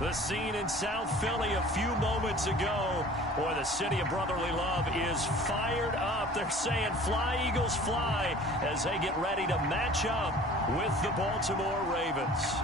The scene in South Philly a few moments ago. Boy, the city of brotherly love is fired up. They're saying, "Fly, Eagles, fly," as they get ready to match up with the Baltimore Ravens.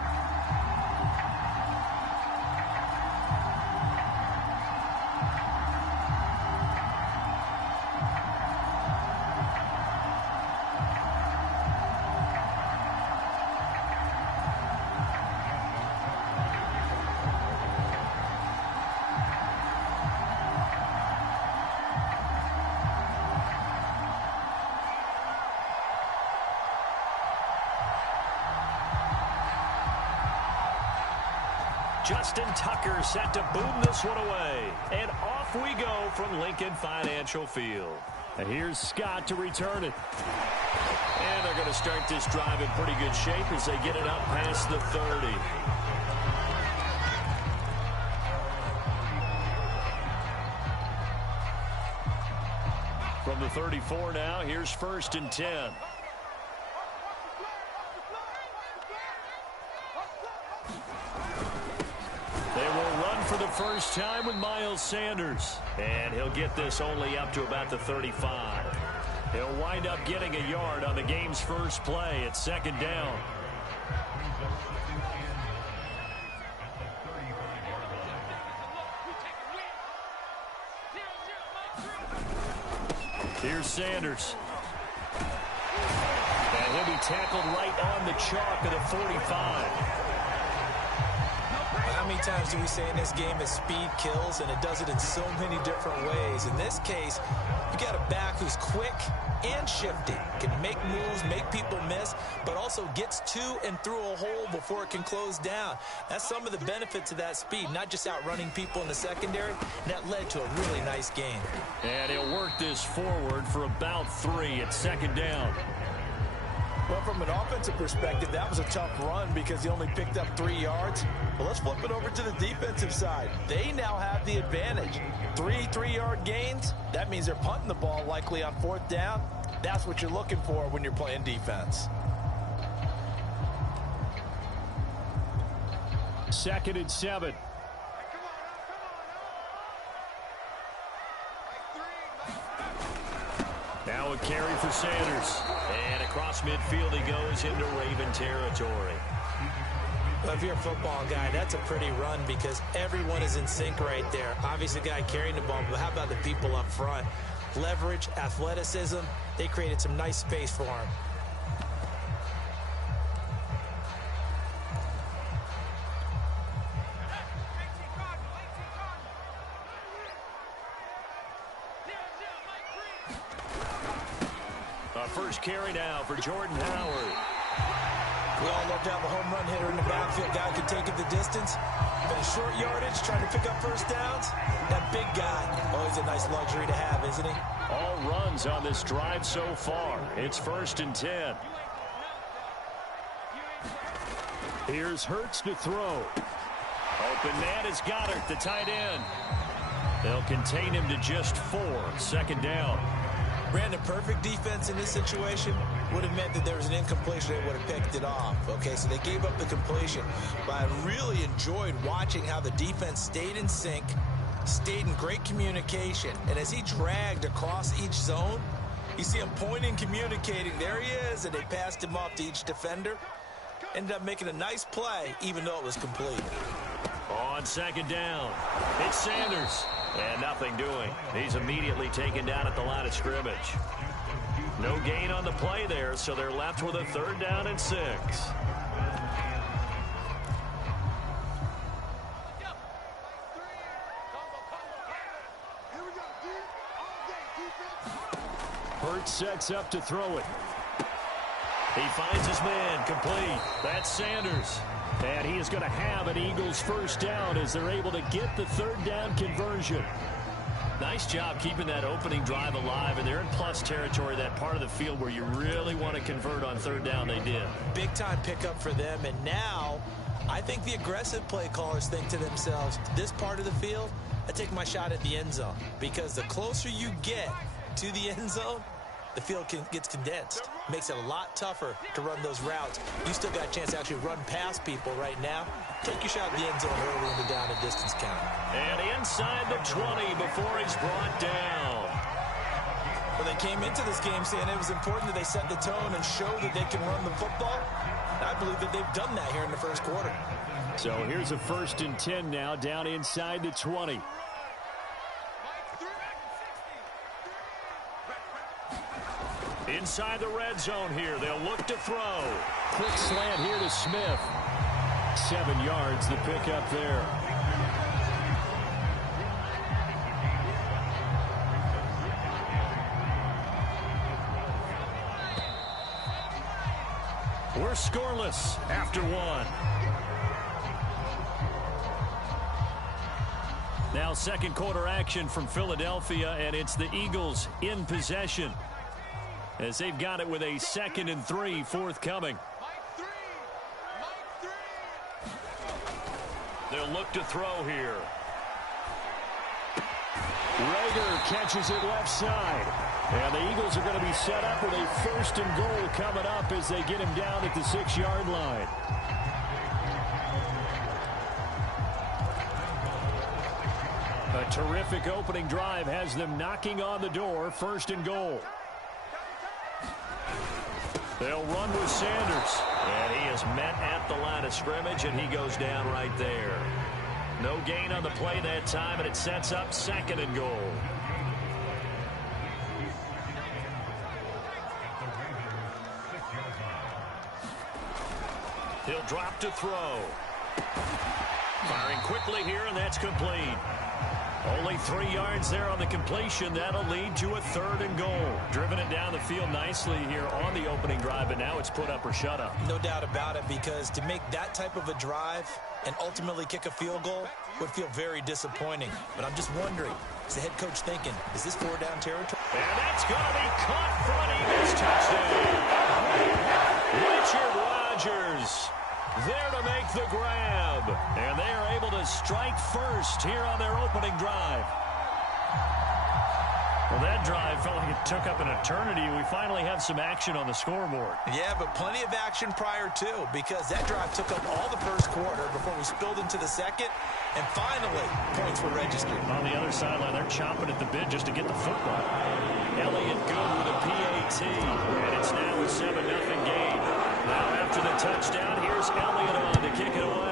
Justin Tucker set to boom this one away. And off we go from Lincoln Financial Field. And here's Scott to return it. And they're going to start this drive in pretty good shape as they get it up past the 30. From the 34 now, here's 1st and 10. For the first time with Miles Sanders. And he'll get this only up to about the 35. He'll wind up getting a yard on the game's first play at 2nd down. Here's Sanders. And he'll be tackled right on the chalk of the 45. How many times do we say in this game that speed kills, and it does it in so many different ways? In this case, you got a back who's quick and shifty, can make moves, make people miss, but also gets to and through a hole before it can close down. That's some of the benefits of that speed, not just outrunning people in the secondary. That led to a really nice game. And he'll work this forward for about 3 at 2nd down. Well, from an offensive perspective, that was a tough run because he only picked up 3 yards. Well, let's flip it over to the defensive side. They now have the advantage. 3 3-yard gains. That means they're punting the ball likely on 4th down. That's what you're looking for when you're playing defense. 2nd and 7. Now a carry for Sanders. And across midfield he goes into Raven territory. Well, if you're a football guy, that's a pretty run because everyone is in sync right there. Obviously, the guy carrying the ball, but how about the people up front? Leverage, athleticism, they created some nice space for him. First carry now for Jordan Howard. We all love to have a home run hitter in the backfield. Guy can take it the distance. But in short yardage, trying to pick up first downs, that big guy, always a nice luxury to have, isn't he? All runs on this drive so far. It's 1st and 10. Here's Hurts to throw. Open man is Goddard, the tight end. They'll contain him to just 4, 2nd down. Brandon, perfect defense in this situation would have meant that there was an incompletion. They would have picked it off. Okay, so they gave up the completion. But I really enjoyed watching how the defense stayed in sync, stayed in great communication. And as he dragged across each zone, you see him pointing, communicating. There he is, and they passed him off to each defender. Ended up making a nice play, even though it was complete. On 2nd down, it's Sanders. And nothing doing. He's immediately taken down at the line of scrimmage. No gain on the play there, so they're left with a 3rd down and 6. Hurts sets up to throw it. He finds his man, complete. That's Sanders. And he is going to have an Eagles 1st down as they're able to get the 3rd down conversion. Nice job keeping that opening drive alive, and they're in plus territory, that part of the field where you really want to convert on 3rd down. They did. Big time pickup for them, and now I think the aggressive play callers think to themselves, this part of the field, I take my shot at the end zone, because the closer you get to the end zone, the field gets condensed. Makes it a lot tougher to run those routes. You still got a chance to actually run past people right now. Take your shot at the end zone early in the down and distance count. And inside the 20 before he's brought down. Well, they came into this game saying it was important that they set the tone and show that they can run the football. I believe that they've done that here in the first quarter. So here's a 1st and 10 now, down inside the 20. Inside the red zone here, they'll look to throw. Quick slant here to Smith. 7 yards, the pickup there. We're scoreless after 1. Now 2nd quarter action from Philadelphia, and it's the Eagles in possession as they've got it with a 2nd and 3 forthcoming. They'll look to throw here. Rager catches it left side. And the Eagles are going to be set up with a 1st and goal coming up as they get him down at the 6-yard line. A terrific opening drive has them knocking on the door. 1st and goal. They'll run with Sanders. And he is met at the line of scrimmage, and he goes down right there. No gain on the play that time, and it sets up 2nd and goal. He'll drop to throw. Firing quickly here, and that's complete. Only 3 yards there on the completion. That'll lead to a 3rd and goal. Driven it down the field nicely here on the opening drive, but now it's put up or shut up. No doubt about it, because to make that type of a drive and ultimately kick a field goal would feel very disappointing. But I'm just wondering, is the head coach thinking, is this 4-down territory? And that's going to be caught for an Eagles touchdown. Richard Rodgers there to make the grab. And they are able to strike first here on their opening drive. Well, that drive felt like it took up an eternity. We finally have some action on the scoreboard. Yeah, but plenty of action prior to, because that drive took up all the first quarter before we spilled into the second, and finally, points were registered. On the other sideline, they're chomping at the bit just to get the football. Elliott good with a PAT, and it's now a 7-0 game. Now after the touchdown, here's Elliott on to kick it away.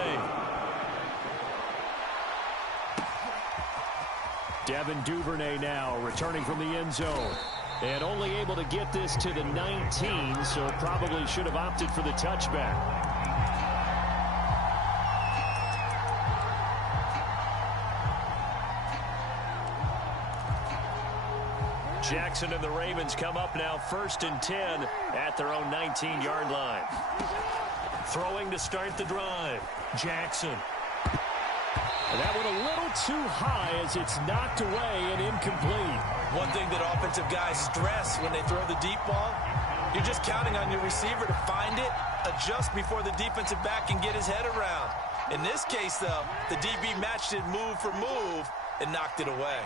Devin Duvernay now returning from the end zone. And only able to get this to the 19, so probably should have opted for the touchback. Jackson and the Ravens come up now 1st and 10 at their own 19-yard line. Throwing to start the drive. Jackson. And that one a little too high as it's knocked away and incomplete. One thing that offensive guys stress when they throw the deep ball, you're just counting on your receiver to find it, adjust before the defensive back can get his head around. In this case, though, the DB matched it move for move and knocked it away.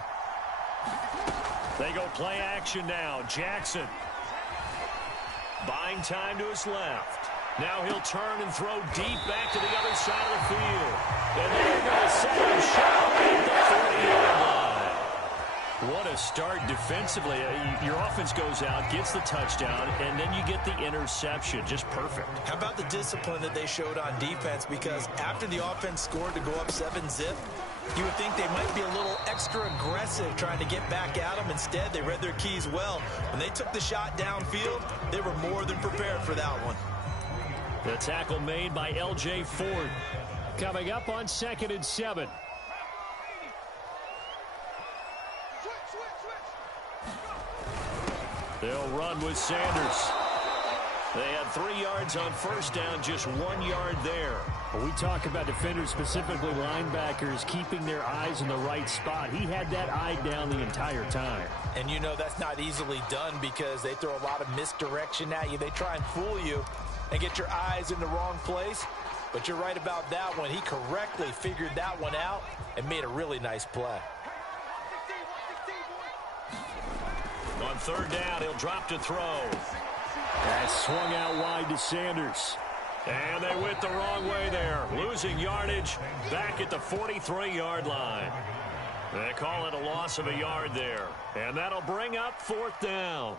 They go play action now. Jackson buying time to his left. Now he'll turn and throw deep back to the other side of the field. And they're going to set him short at the 40-yard line. What a start defensively. Your offense goes out, gets the touchdown, and then you get the interception. Just perfect. How about the discipline that they showed on defense? Because after the offense scored to go up 7-zip, you would think they might be a little extra aggressive trying to get back at them. Instead, they read their keys well. When they took the shot downfield, they were more than prepared for that one. The tackle made by L.J. Ford. Coming up on 2nd and 7. They'll run with Sanders. They had 3 yards on first down, just 1 yard there. When we talk about defenders, specifically linebackers, keeping their eyes in the right spot, he had that eye down the entire time. And you know that's not easily done because they throw a lot of misdirection at you. They try and fool you and get your eyes in the wrong place. But you're right about that one. He correctly figured that one out and made a really nice play. On third down, he'll drop to throw. That swung out wide to Sanders. And they went the wrong way there, losing yardage back at the 43-yard line. They call it a loss of a yard there, and that'll bring up fourth down.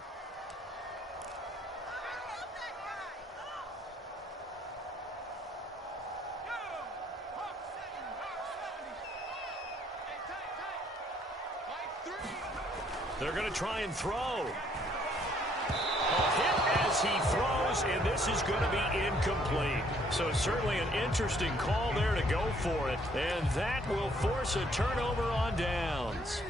They're going to try and throw. A hit as he throws, and this is going to be incomplete. So certainly an interesting call there to go for it, and that will force a turnover on downs.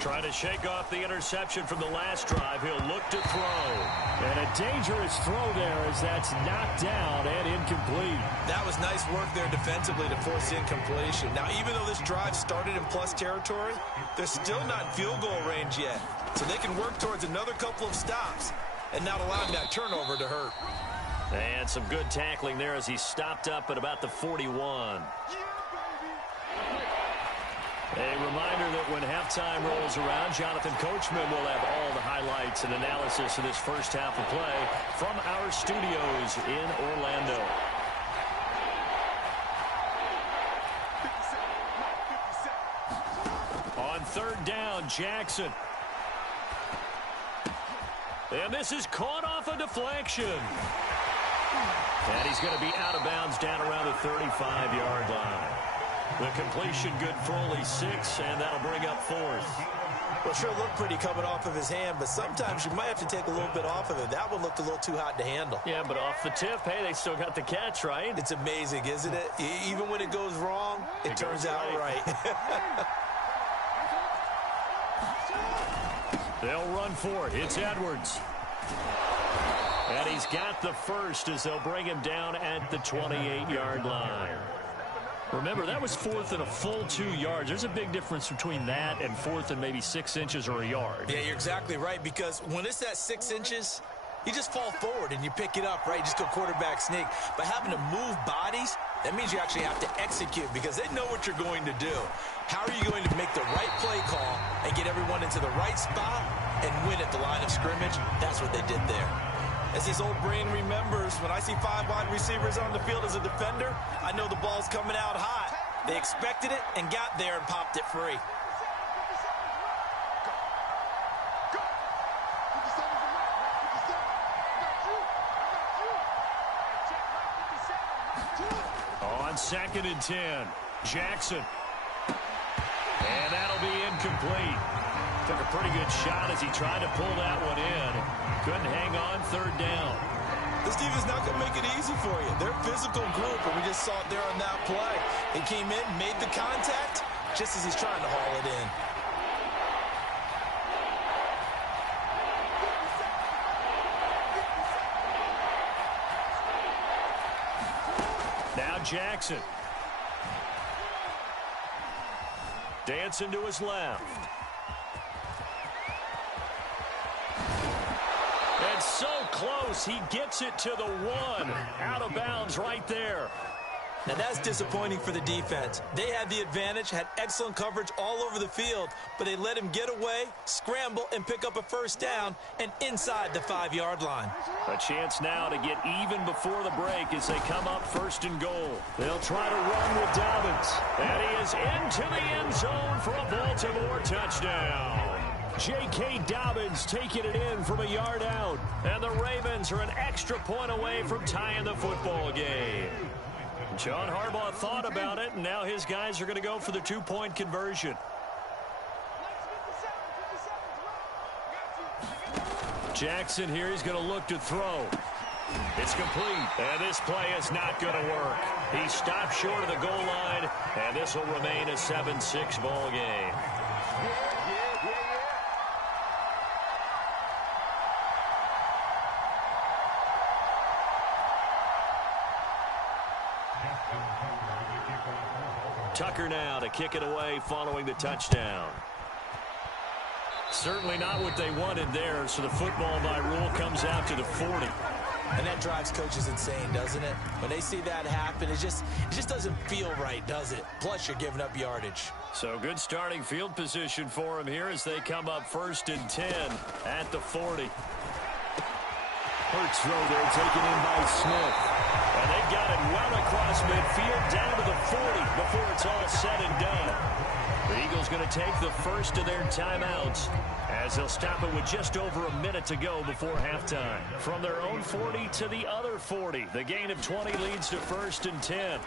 Trying to shake off the interception from the last drive. He'll look to throw. And a dangerous throw there as that's knocked down and incomplete. That was nice work there defensively to force the incompletion. Now, even though this drive started in plus territory, they're still not in field goal range yet. So they can work towards another couple of stops and not allowing that turnover to hurt. And some good tackling there as he stopped up at about the 41. A reminder that when halftime rolls around, Jonathan Coachman will have all the highlights and analysis of this first half of play from our studios in Orlando. On third down, Jackson. And this is caught off a deflection. And he's going to be out of bounds down around the 35-yard line. The completion good for only 6, and that'll bring up fourth. Well, sure looked pretty coming off of his hand, but sometimes you might have to take a little bit off of it. That one looked a little too hot to handle. Yeah, but off the tip, hey, they still got the catch, right? It's amazing, isn't it? Even when it goes wrong, it turns out right. They'll run for it. It's Edwards. And he's got the first as they'll bring him down at the 28-yard line. Remember, that was fourth and a full 2 yards. There's a big difference between that and fourth and maybe 6 inches or a yard. Yeah, you're exactly right, because when it's that 6 inches, you just fall forward and you pick it up, right? You just go quarterback sneak. But having to move bodies, that means you actually have to execute because they know what you're going to do. How are you going to make the right play call and get everyone into the right spot and win at the line of scrimmage? That's what they did there. As this old brain remembers, when I see 5 wide receivers on the field as a defender, I know the ball's coming out hot. They expected it and got there and popped it free. On 2nd and 10, Jackson. And that'll be incomplete. Took a pretty good shot as he tried to pull that one in. Couldn't hang on, third down. This defense is not going to make it easy for you. They're a physical group, and we just saw it there on that play. He came in, made the contact, just as he's trying to haul it in. Now Jackson. Dancing to his left. And so close, he gets it to the 1. Out of bounds right there. Now that's disappointing for the defense. They had the advantage, had excellent coverage all over the field, but they let him get away, scramble, and pick up a first down and inside the 5-yard line. A chance now to get even before the break as they come up 1st and goal. They'll try to run with Dobbins. And he is into the end zone for a Baltimore touchdown. J.K. Dobbins taking it in from a yard out. And the Ravens are an extra point away from tying the football game. John Harbaugh thought about it, and now his guys are going to go for the 2-point conversion. Jackson here, he's going to look to throw. It's complete, and this play is not going to work. He stopped short of the goal line, and this will remain a 7-6 ball game. Tucker now to kick it away following the touchdown. Certainly not what they wanted there, so the football by rule comes out to the 40. And that drives coaches insane, doesn't it? When they see that happen, it just doesn't feel right, does it? Plus, you're giving up yardage. So good starting field position for them here as they come up 1st and 10 at the 40. Hurts throw there, taken in by Smith. And they've got it well across midfield down to the 40 before it's all said and done. The Eagles going to take the first of their timeouts as they'll stop it with just over a minute to go before halftime. From their own 40 to the other 40, the gain of 20 leads to 1st and 10.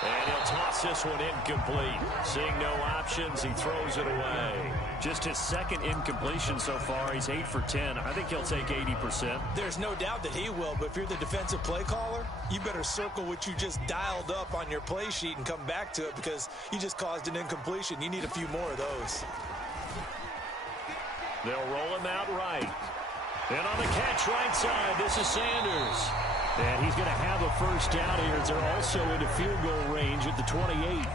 And he'll toss this one incomplete. Seeing no options, he throws it away. Just his second incompletion so far. He's 8 for 10. I think he'll take 80%. There's no doubt that he will, but if you're the defensive play caller, you better circle what you just dialed up on your play sheet and come back to it because you just caused an incompletion. You need a few more of those. They'll roll him out right. And on the catch right side, this is Sanders. And he's going to have a first down here as they're also into field goal range at the 28.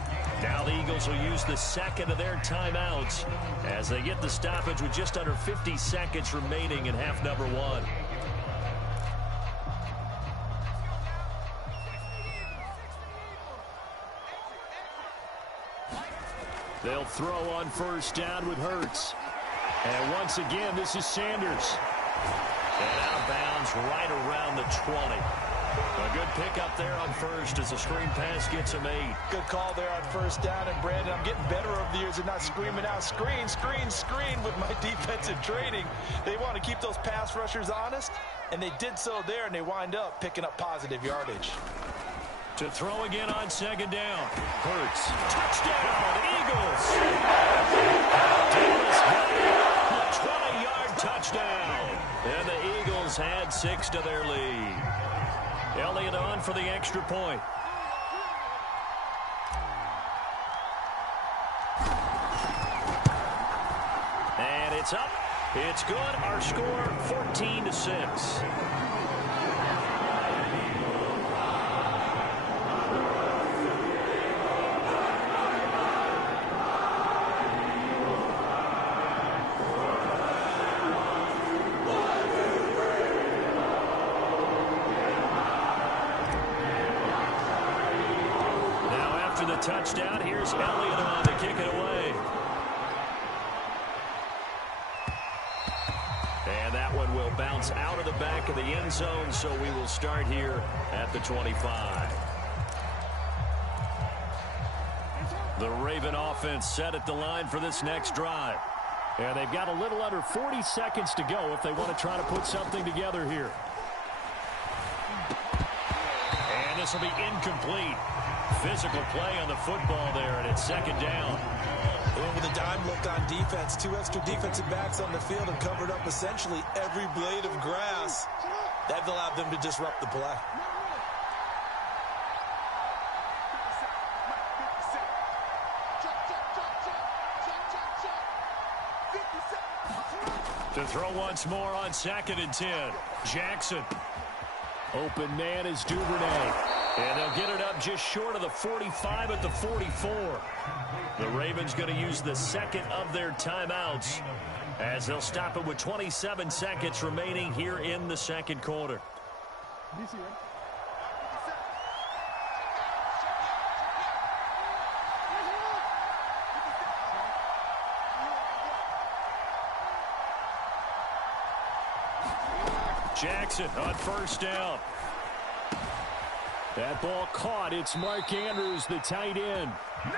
Now the Eagles will use the second of their timeouts as they get the stoppage with just under 50 seconds remaining in half number 1. They'll throw on first down with Hurts. And once again, this is Sanders. And out of bounds right around the 20. A good pickup there on first as the screen pass gets him 8. Good call there on first down. And, Brandon, I'm getting better over the years and not screaming out, screen, screen, screen with my defensive training. They want to keep those pass rushers honest, and they did so there, and they wind up picking up positive yardage. To throw again on second down. Hurts. Touchdown, Eagles. Dallas got it. A 20-yard touchdown. And the Eagles had 6 to their lead. Elliott on for the extra point. And it's up. It's good. Our score 14-6. Touchdown. Here's Elliott on to kick it away. And that one will bounce out of the back of the end zone, so we will start here at the 25. The Raven offense set at the line for this next drive. And they've got a little under 40 seconds to go if they want to try to put something together here. And this will be incomplete. Physical play on the football there, and it's second down. And with a dime look on defense, 2 extra defensive backs on the field and covered up essentially every blade of grass. That allowed them to disrupt the play. To throw once more on 2nd and 10. Jackson. Open man is Duvernay. And they'll get it up just short of the 45 at the 44. The Ravens going to use the second of their timeouts as they'll stop it with 27 seconds remaining here in the second quarter. Jackson on first down. That ball caught. It's Mark Andrews, the tight end.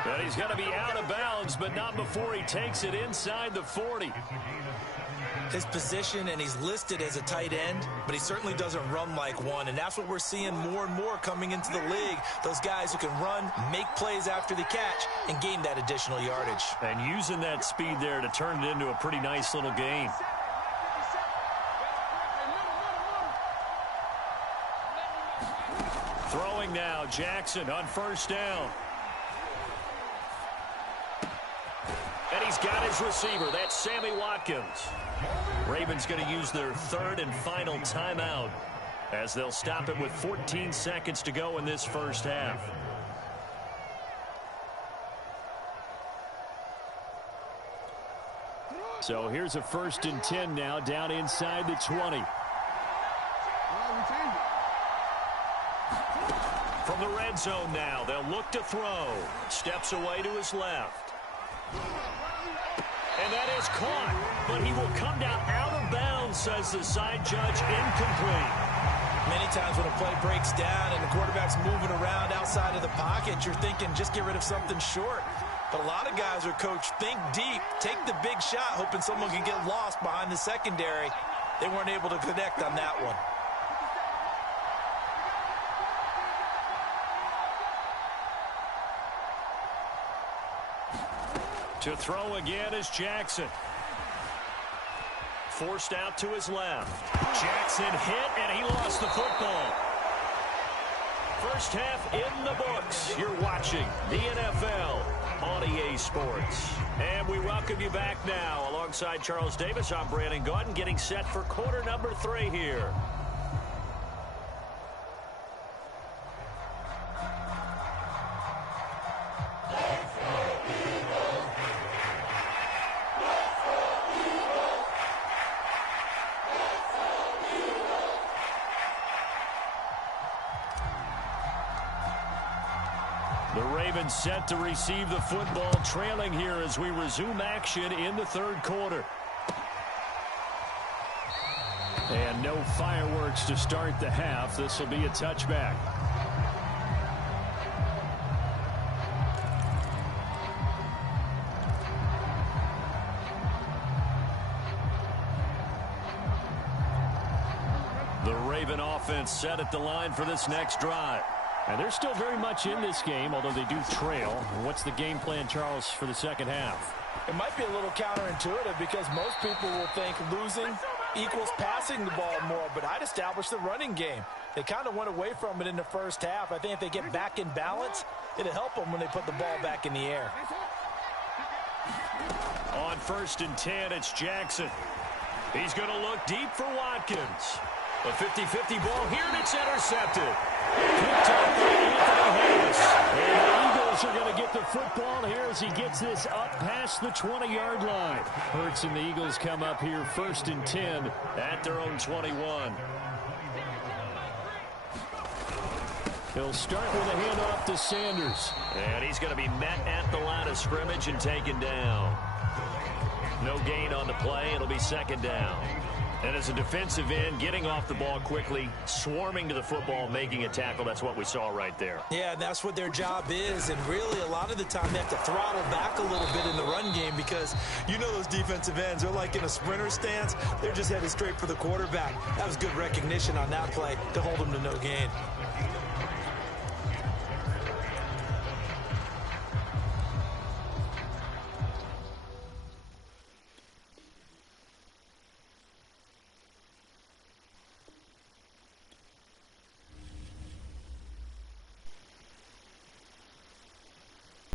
And he's going to be out of bounds, but not before he takes it inside the 40. His position, and he's listed as a tight end, but he certainly doesn't run like one, and that's what we're seeing more and more coming into the league. Those guys who can run, make plays after the catch, and gain that additional yardage. And using that speed there to turn it into a pretty nice little gain. Throwing now, Jackson on first down. And he's got his receiver. That's Sammy Watkins. Ravens going to use their third and final timeout as they'll stop it with 14 seconds to go in this first half. So here's a 1st and 10 now down inside the 20. From the red zone now, they'll look to throw. Steps away to his left. And that is caught, but he will come down out of bounds, says the side judge, incomplete. Many times when a play breaks down and the quarterback's moving around outside of the pocket, you're thinking just get rid of something short. But a lot of guys are coached, think deep, take the big shot, hoping someone can get lost behind the secondary. They weren't able to connect on that one. To throw again is Jackson. Forced out to his left. Jackson hit, and he lost the football. First half in the books. You're watching the NFL on EA Sports. And we welcome you back now. Alongside Charles Davis, I'm Brandon Gaudin, getting set for quarter number 3 here. The Ravens set to receive the football, trailing here as we resume action in the 3rd quarter. And no fireworks to start the half. This will be a touchback. The Raven offense set at the line for this next drive. And they're still very much in this game, although they do trail. What's the game plan, Charles, for the second half? It might be a little counterintuitive because most people will think losing equals passing the ball more, but I'd establish the running game. They kind of went away from it in the first half. I think if they get back in balance, it'll help them when they put the ball back in the air. On 1st and 10, it's Jackson. He's going to look deep for Watkins. A 50-50 ball here, and it's intercepted. Picked up by Anthony Harris. And the Eagles are going to get the football here as he gets this up past the 20-yard line. Hurts and the Eagles come up here 1st and 10 at their own 21. He'll start with a handoff to Sanders. And he's going to be met at the line of scrimmage and taken down. No gain on the play. It'll be 2nd down. And as a defensive end, getting off the ball quickly, swarming to the football, making a tackle, that's what we saw right there. Yeah, and that's what their job is. And really, a lot of the time, they have to throttle back a little bit in the run game because you know those defensive ends, they're like in a sprinter stance. They're just headed straight for the quarterback. That was good recognition on that play to hold them to no gain.